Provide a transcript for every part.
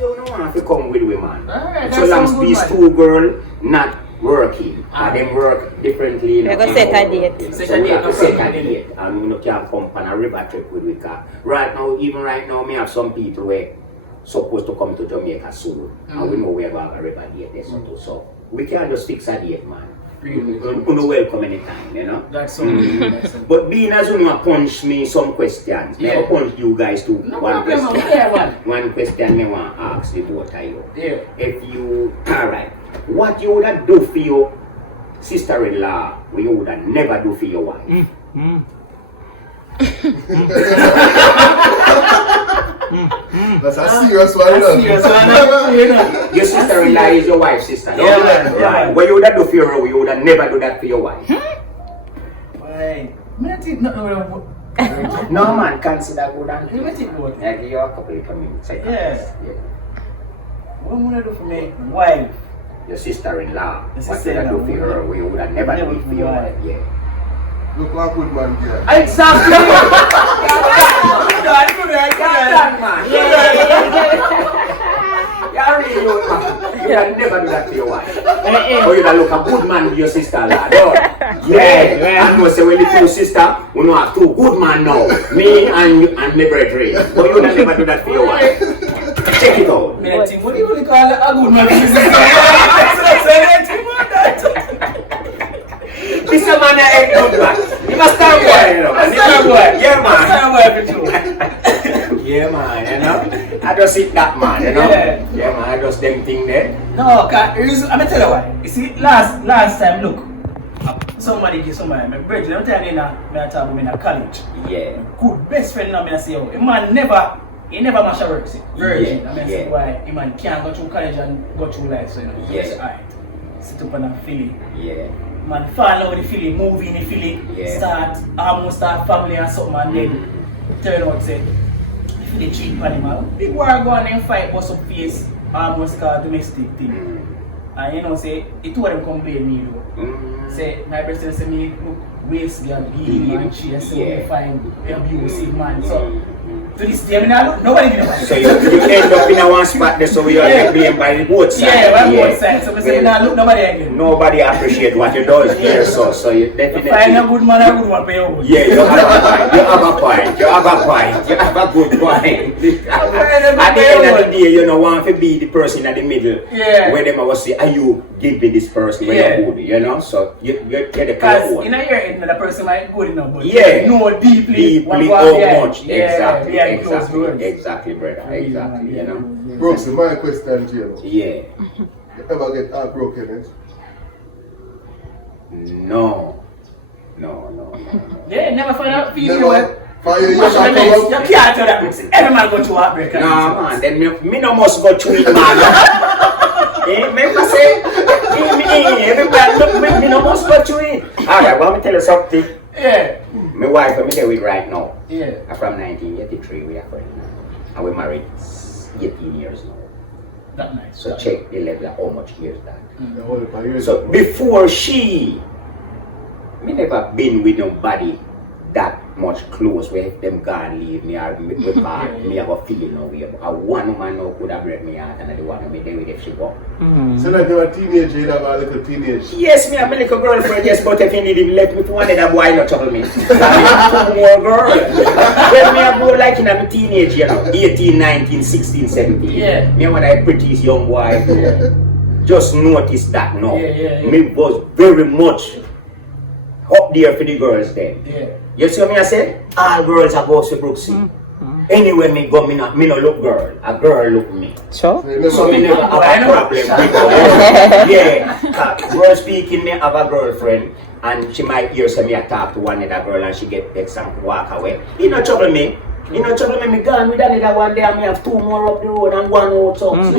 You don't want to come with women. Alright, So long as these two girls not working. And them work differently. We're going to set a date. So we have to set a date. And we can't come on a river trip with we car. Right now, even right now, me have some people where supposed to come to Jamaica soon. And we know we have a river date there. So we can't just fix a date, man. You know, welcome anytime, you know. That's so. But being as you punch me some questions, I punch you guys too. No One problem, question. yeah, One question me want to ask the both of you. Yeah. If you, alright, what you would do for your sister-in-law, what you would never do for your wife? That's a serious one. Your sister-in-law is your wife's sister. Yeah, man. Right. What you would do for your wife, you would never do that for your wife. Why? I think no. No man, consider good and You think about I give you a couple of minutes. Yeah. What am I gonna do for my wife? Your sister-in-law, Your what you would do for her, what you would never Never do for for your your wife. wife. Yeah. Look what good man here. Exactly. You really look, man. You can never do that to your wife. Or you can look a good man with your sister-in-law. No. Yeah. I know say when the two sisters, we know have two good man now. Me and my brethren. But you can never do that for your wife. Check it out. What do you call a good man? This is a man that ain't good back. You must start boy, you know. Yeah, man. Yeah, man, you know. I just hit that man, you know. Yeah, man, I just them thing there. No, I'm gonna tell you why. You see, last time, look, somebody give somebody my brethren. I'm telling you, I talk about me in college. Yeah. Good best friend now, I say, oh, a man never mash a work, see. Virgin. Yeah, I mean, yeah. see why a man can't go through college and go through life, so you know. Yeah. So, alright, sit up on a Philly. Yeah. Man fall out with the Philly, move in the Philly, almost start family and something, and then turn out say, if they cheat animal, people are going and fight bust up face, almost called domestic thing. And you know, say, it two of them come blame me though. Say, my brother say me, look, waste girl, give and she say, we find abusive man. So, to this day, I mean, nobody did it. So you end up in a one spot there, so we are get blamed by both sides. Yeah, both sides. So we say, nah, look, nobody again. Nobody appreciate what you do here, so you definitely. Find a good man, a good one, pay over. Yeah, you have a point. You have a point. You have a good point. At the end of the day, you know, want to be the person in the middle. Yeah. Where them will say, are you give me this person when you're good, you know? So you get the Because in your head, the person might good enough, but yeah. you know deeply How much. Exactly, brother. Exactly, you know? Brooks, my question to you. Yeah. You ever get heartbroken? No. Yeah, never find out feeling Never. well. Fire You can't tell that. Every man go through heartbreak. No, man, then me no must go through it, man. Remember say, everybody, me no must go through it. Alright, well, let me tell you something. Yeah. My wife, I'm there with right now. Yeah. I'm from 1983, we are friends now. And we married 18 years now. That nice. So check the level of how much years that. Mm. So before she, me never been with nobody that much close where if them gone leave me or me part, me have a feeling now way. A one woman now could have break me out and the one me there with if she go. So like you're a teenager, you have a little teenage. Yes, me have a little girlfriend, yes, but if you need him, let me to one other boy not trouble me. Two more girl. When me a go like in a teenage, you know, 18, 19, 16, 17. Yeah. Me when I prettiest young boy. Yeah. Just notice that now. Yeah. Me was very much up there for the girls then. Yeah. You see what I say? All girls are go to Brooksy. Anywhere me go, me no look girl. A girl look me. Sure. So me never have a problem with her. Yeah. Girl speaking, me have a girlfriend and she might hear some me a talk to one other girl and she get vexed and walk away. He no trouble me. Me gone with another one day and me have two more up the road and one out so. And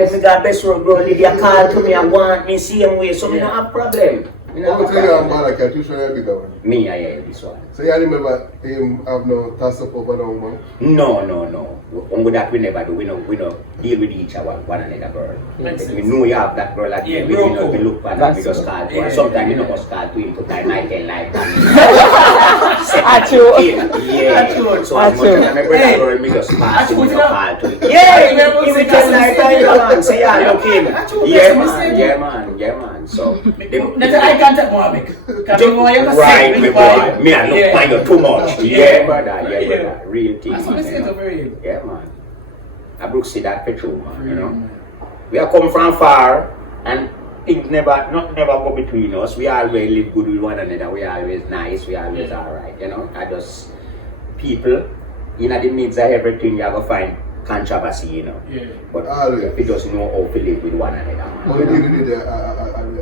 if me got best road girl, if you call to me and want me same way, so me no have problem. I'm going to tell you I'm bad, I can't teach you a bigger one. Me, I hear this one. So you remember him have no toss up over no man? No. That we never do. We no deal with each other, one another girl. We know you have that girl at Yeah, we bro, know we look for that, we just call to her. Yeah. Sometimes we no must call to him to time I tell like that. Set Yeah. Achoo. So as much as my brother Hey. girl, me just pass him Achoo, the you know? call to it. Yeah, Yeah, remember he say will tell that's like a that, man. Say, yeah, look him. Achoo, Yeah, that's a man. mistake. Yeah, man. So, That's I can't take more big. Because you know you can right, say me big boy. Me, I look for you too much. Yeah. Yeah, brother. Yeah, Yeah. brother. Real thing. That's what I man, say you to know. very. Yeah, man. I broke see that petrol, man. You know. We are come from far, and things never go between us. We always live good with one another. We always nice. We always alright. You know. I just people in the midst of everything you have to find controversy. You know. Yeah. But Always. we just know how to live with one another. Man, But you know?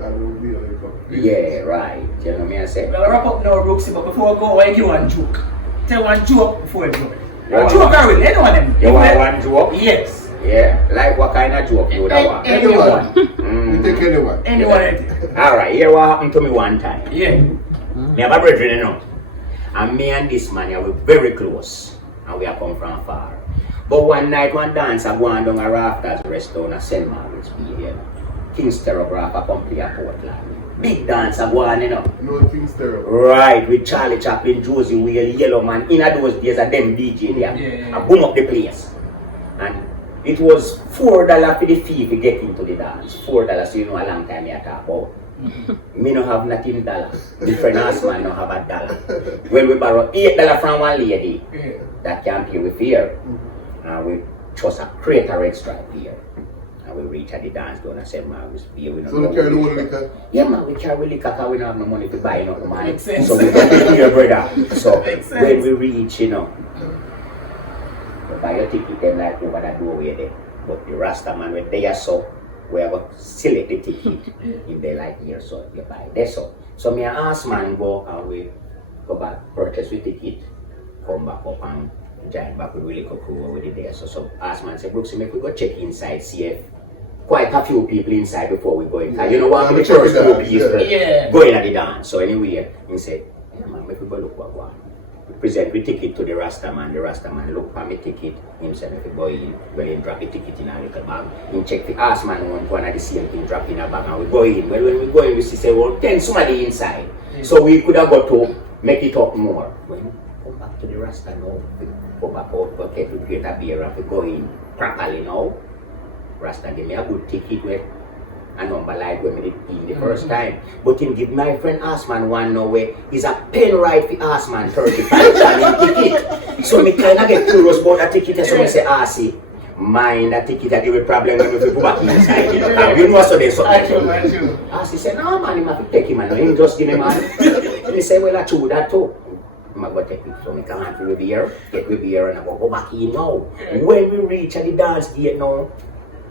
I will be like Yeah, right. You know me I say. Well, wrap up now, Brooksy, but before I go, I give one joke. Tell one joke before I go. You want Joke I will, any one of them. You want one joke? Yes. Yeah. Like what kind of joke you would have want? Anyone. You take anyone. Anyone. Anything. Alright, here what happened to me one time. Yeah. Me have a brethren, you know. And me and this man, yeah, we're very close. And we are come from far. But one night, one dance, I go on down a Rafters restaurant at St. Margaret's Bay, you know. King's Telegraph, come play at Portland. Big dance, I go on, you know. No things terrible. Right, with Charlie Chaplin, Josie Whale, Yellow Man. In those days, of them DJ there. Yeah. I boom up the place. And it was $4 for the fee to get into the dance. $4, so you know a long time I talk about. Me no have nothing dollar. The friend man no have a dollar. Well, we borrow $8 from one lady Yeah. that can pay with fear. And we just a create a red stripe here. And we reach at the dance down and said, man, we don't So you carry the whole liquor? yeah, man, we carry liquor because we don't have no money to buy no man. Makes sense. So we go to your brother. So Makes sense. when we reach, you know, we buy your ticket then like over that doorway there. But the Rasta man when they are so we have a select the ticket in there like here, so you buy there so. So me and ask man go and we go back, purchase the ticket, come back up and join back with really cool with it there. So ask man say, Brooksy, make we go check inside, see if quite a few people inside before we go in. Yeah. You know what? Yeah, The we check first it few out, people yeah. going at the dance. So anyway, he said, yeah man, make we go look what one. We present the ticket to the Rasta man. The Rasta man look for me ticket. Him said, if we go in, well, he drop the ticket in a little bag. He check the ass man one of the same thing drop in a bag and we go in. Well, when we go in, we see say, well, 10 somebody inside. So we could have got to make it up more. When we come back to the Rasta now, we go back out, go get we get a beer and we go in properly now. Rasta give me a good ticket with a number like when we did in the first time. But him give my friend Asman one now where is a pen right for Asman 35 ticket. So me kind of get curious about that ticket. So I say, see, mind that ticket I give a problem when we go back inside. And you know so there's something. Asi said, no man, he have to take him and he just give me man. And he said, well I true that too. I'm going to take it. So I come out to the beer, get the beer and I go back in now. When we reach at the dance gate now,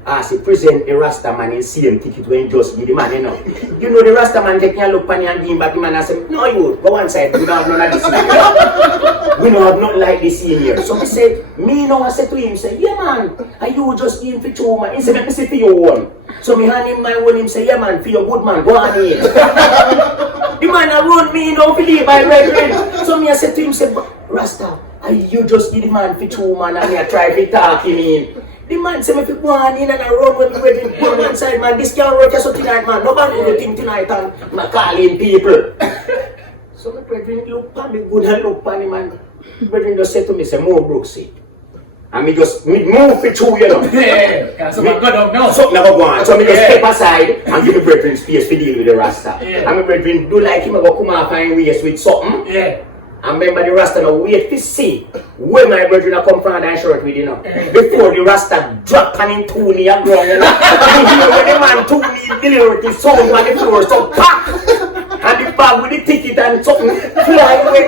as he present the Rasta man in same ticket when just give the man, you know. You know the Rasta man taking a look on you and give him back the man and say, no you, go one side, we don't have none of this here. We don't have nothing like this in here. So he said, me now I said to him, say, yeah man, and you just give him for 2 man. He said, let me say for your one. So me hand him my one, him say, yeah man, for your good man, go on in. The man around me, you know, believe my brethren. So me I said to him, say, Rasta, you just give the man for 2 man and me I try to talk him in. The man say me fi go on in and around when we waiting go on inside man, this can't work so tonight man, nobody will think tonight and I'm calling people. So my brethren look at me good and look at him man. Brethren just say to me, say more Brooksy. And me just me move for 2, you know. Yeah, so I got up now. Something never go on. So me just step aside and give my brethren space to deal with the Rasta. Yeah. And my brethren do like him, I go come off and waste with something. Yeah. And remember the Rasta now wait to see where my brethren come from and shirt with, you know. Before the Rasta drop on him 2 knee and ground, you know. And you hear when the man 2 knee deliver the sound on the floor, so pop! And the bag with the ticket and something fly away.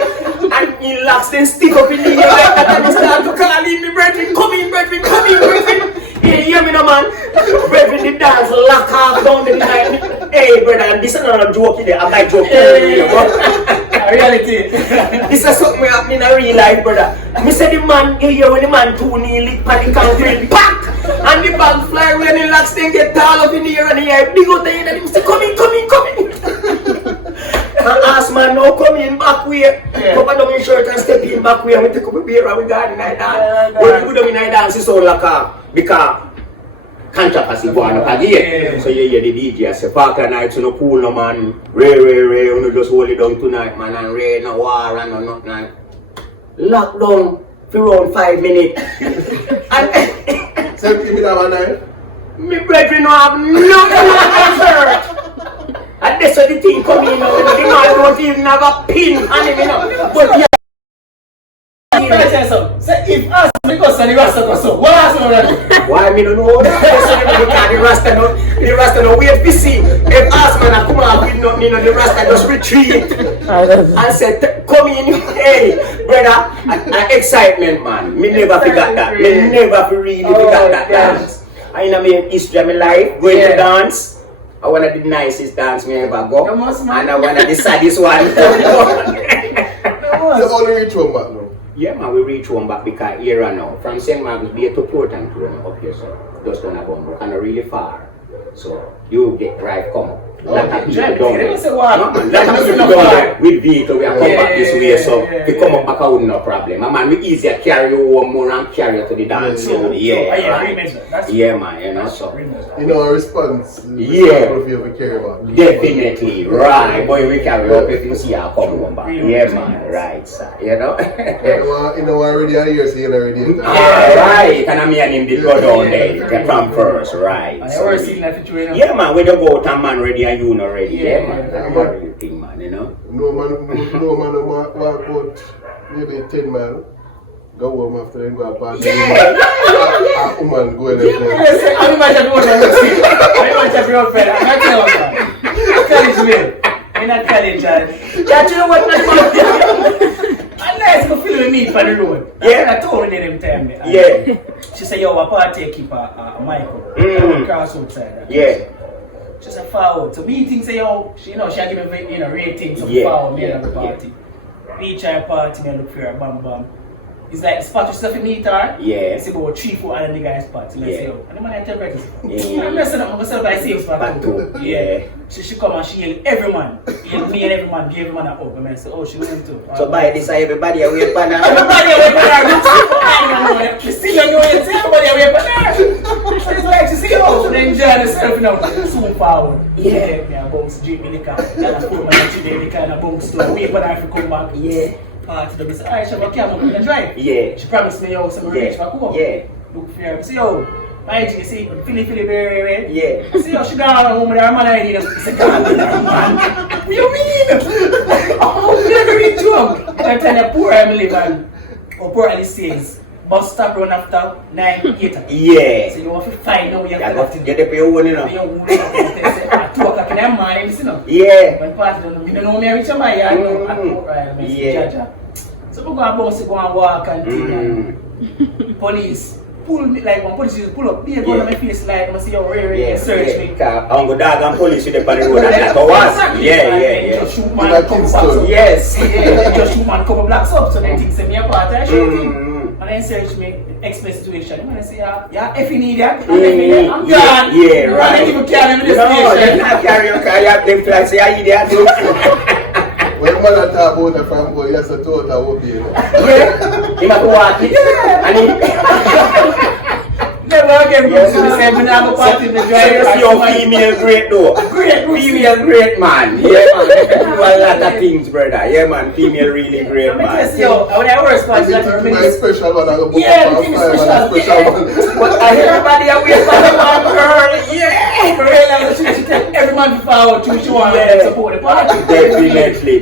And he locks then stick up in the air like that and he start to call in me brethren, come in brethren, come in brethren. You hear me no man? Brethren the dance lock off down the line. Hey brother, this is not a joke in there, I might joke. Reality. This is something happening in a real life, brother. Me say the man, you hear when the man 2 knee lick pan the concrete, pack! And the bag fly away and the locks then get tall up in the air and the air big out the head and him say, come in, come in, come in. And ask man now come in back way. Come on down in shirt and step in back way and we take up a beer and we go in the night dance. When we go down in the night dance, it's all like a, because controversy going up again. Yeah. So you hear the DJ say, Parker nights, you no cool no man. Ray, you just hold it down tonight, man, and Ray, no war and no nothing. Lockdown for around 5 minutes. And Same thing with that one night. me brethren no have nothing to answer. And that's why the thing come in, the man don't even have a pin on him, you know. But yeah. Can I tell you something? Say if us because the Rasta goes so, what else already? Why me don't know that? Because the Rasta no wait to see. If us man a come out with nothing, you know, the Rasta just retreat and say, come in, hey, brother, an excitement, man. Me never forgot that. Me never really forgot that dance. I know me history of my life, going to dance. I one of the nicest dance me ever go, and I one of the saddest one. The only reach home back now. Yeah, man, we reach home back because here and now, from St. Margaret's Bay to Portland to up here, so just down a bumble, and really far. So you get drive come up. Lot of people down there. No, man, lot of people down there with vehicle, we are come back this way, so we come up back out no problem. And man, we easier carry you home more and carry you to the dance. Yeah, man, you know, so. You know, our response. Yeah. If you ever care about. Definitely, right. Boy, we carry up if you see her come home back. Yeah, man, right, sir. You know? You know, already here, so you're already. Right, and I mean, him did go down there from first, right. I never seen that situation. Yeah, man, when you go out and man ready and you not ready. Yeah, man, that's a real thing, man, you know? No man walk about maybe 10 miles. Go home after then go party. A woman go in there. I'm not a woman. I'm not a girlfriend. I'm not a woman. College man. I'm not college. That you know what? Unless you feel with me for the road. Yeah. I told her them time. Yeah. She said, yo, a party keeper, Michael. Cross outside. Yeah. She said, forward. So me think say, yo, she, you know, she give me, you know, ratings of forward, me at the party. Reach her party, me look for her, bam, bam. It's like the spot you stuff in meet her. Yeah. It's about 3-4 other niggas spot. Let's say, yo. And the man I tell her, Yeah. I'm messing up, I'm myself by same spot too. Yeah. She come and she yell every man. Yell me and every man, give every man a hug. And I say, oh, she went too. So by this everybody away from her. Everybody away from her. She still don't know what you say, everybody away from her. So it's like she see, oh, she enjoy herself, you know, soon forward. Yeah. Me a bounce, drink me liquor. And I put my today liquor and a bounce to wait for her to come back. Yeah. Party them, I say, alright, she have a camera, I'm gonna drive. Yeah. She promised me, yo, some reach back home. Yeah. Look for her. I say, yo, my G, you see, Philly, very. Yeah. I say, yo, she gone home with her man already. I say, God, man, what you mean? Oh, we never reach home. I tell you, poor Emily, man. Or poor Alice says, bus stop run after 9, 8. Yeah. So you have to find out where you You have have to to get up your own, you know. At 2 o'clock in the morning, you know. Yeah. When party don't know, you don't know me, I reach my yard, Yeah. So we go and bounce, go and walk and thing. Police pull me, like when police pull up, they go to my face like, I see your Ray search me. I'm go dog and police with them on the road and like a was. Yeah. Just shoot man, come back. Yes. Just shoot man, come blacks up. So they think say me a part, I shoot him. And then search me, explain situation. And I say, yeah, effing idiot. I'm gone. Yeah, right. I didn't even carry me to the No, station. they're not carrying your car. You have them flags say, I idiot. When man talk about the from boy, yes, I told her what be. Yeah. He might walk it. And he... Never again, bro. So the same now go party in the driver. So your female great though. Female great man. Yeah man. Do a lot of things, brother. Yeah man. Female really great I'm man. just yo, when I work spot, like My minutes. special one, I go book Yeah, up the thing is and special. one. But everybody away from the one girl. Yeah. For real, like, she tell every man to follow to she want to support the party. Definitely.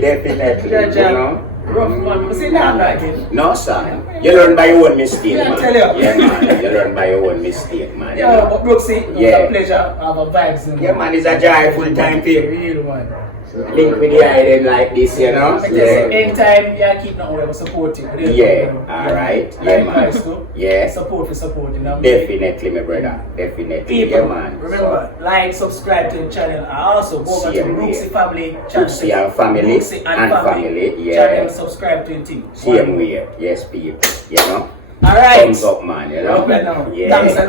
You know. Rough man, you see that like it. No son. You learn by your own mistake, Yeah, man. tell you. Yeah man. You learn by your own mistake, man. You Yeah, know? but Brooksy, it's Yeah. a pleasure of a vibes. Yeah man, it's a joyful time for you. Real one. Link with the island like this, you know? Because Yeah. anytime you keep not whatever support you. Yeah, alright. Yeah, man. Yeah. Support, you know. Definitely, my brother. Definitely. People, Yeah, man. remember, like, subscribe to the channel. I also go over to Same Brooksy way. Family channel. Brooksy and family. Brooksy and family. Yeah. Channel, subscribe to the team. Same way. Yes, people. You know? Alright. Thumbs up, man. You know? Okay, now. Yeah. Thanks a lot.